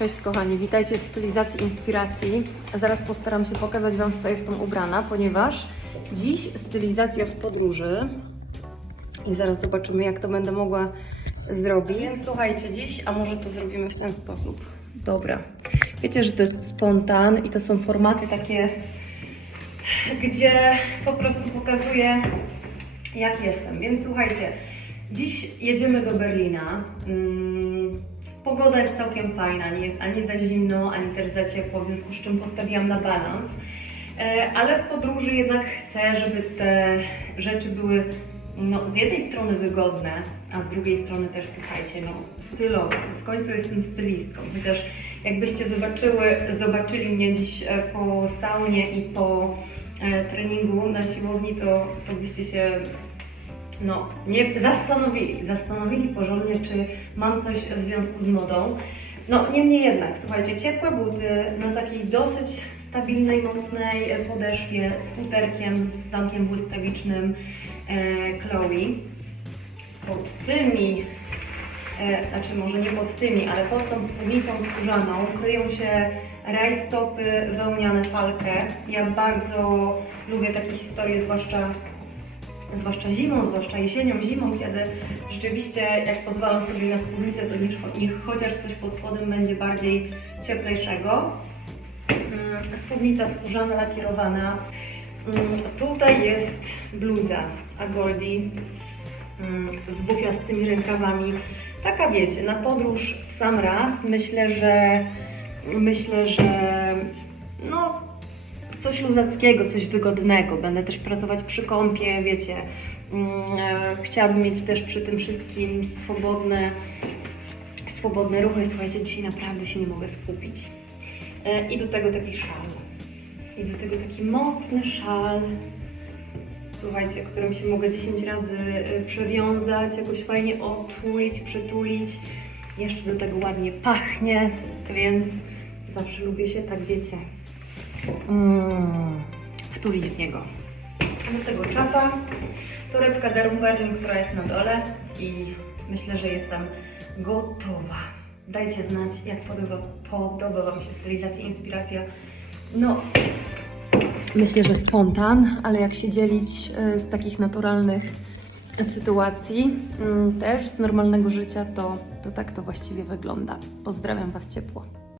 Cześć kochani, witajcie w stylizacji inspiracji. Zaraz postaram się pokazać Wam, w co jestem ubrana, ponieważ dziś stylizacja z podróży i zaraz zobaczymy, jak to będę mogła zrobić. Więc słuchajcie, dziś, a może to zrobimy w ten sposób. Dobra. Wiecie, że to jest spontan i to są formaty takie, gdzie po prostu pokazuję, jak jestem. Więc słuchajcie, dziś jedziemy do Berlina. Mm, Pogoda jest całkiem fajna, nie jest ani za zimno, ani też za ciepło, w związku z czym postawiłam na balans. E, Ale w podróży jednak chcę, żeby te rzeczy były no, z jednej strony wygodne, a z drugiej strony też, słuchajcie, no, stylowe. W końcu jestem stylistką, chociaż jakbyście zobaczyły, zobaczyli mnie dziś e, po saunie i po e, treningu na siłowni, to, to byście się no, nie zastanowili, zastanowili porządnie, czy mam coś w związku z modą. No, niemniej jednak, słuchajcie, ciepłe buty na takiej dosyć stabilnej, mocnej podeszwie z futerkiem, z zamkiem błyskawicznym e, Chloe. Pod tymi, e, znaczy może nie pod tymi, ale pod tą spódnicą skórzaną kryją się rajstopy wełniane falkę. Ja bardzo lubię takie historie, zwłaszcza zwłaszcza zimą, zwłaszcza jesienią, zimą, kiedy rzeczywiście jak pozwalam sobie na spódnicę, to niech, niech chociaż coś pod spodem będzie bardziej cieplejszego. Mm, Spódnica skórzana, lakierowana. Mm, Tutaj jest bluza Agoldi mm, z bufiastymi rękawami. Taka wiecie, na podróż w sam raz. Myślę, że myślę, że no coś luzackiego, coś wygodnego. Będę też pracować przy kąpie, wiecie. Mm, e, Chciałabym mieć też przy tym wszystkim swobodne, swobodne ruchy. Słuchajcie, dzisiaj naprawdę się nie mogę skupić. E, I do tego taki szal. I do tego taki mocny szal. Słuchajcie, którym się mogę 10 razy e, przewiązać, jakoś fajnie otulić, przytulić. Jeszcze do tego ładnie pachnie, więc zawsze lubię się tak, wiecie, mm, wtulić w niego. Do tego czapa, torebka Darum Berlin, która jest na dole i myślę, że jestem gotowa. Dajcie znać, jak podoba, podoba Wam się stylizacja, inspiracja. No, myślę, że spontan, ale jak się dzielić e, z takich naturalnych sytuacji, mm, też z normalnego życia, to, to tak to właściwie wygląda. Pozdrawiam Was ciepło.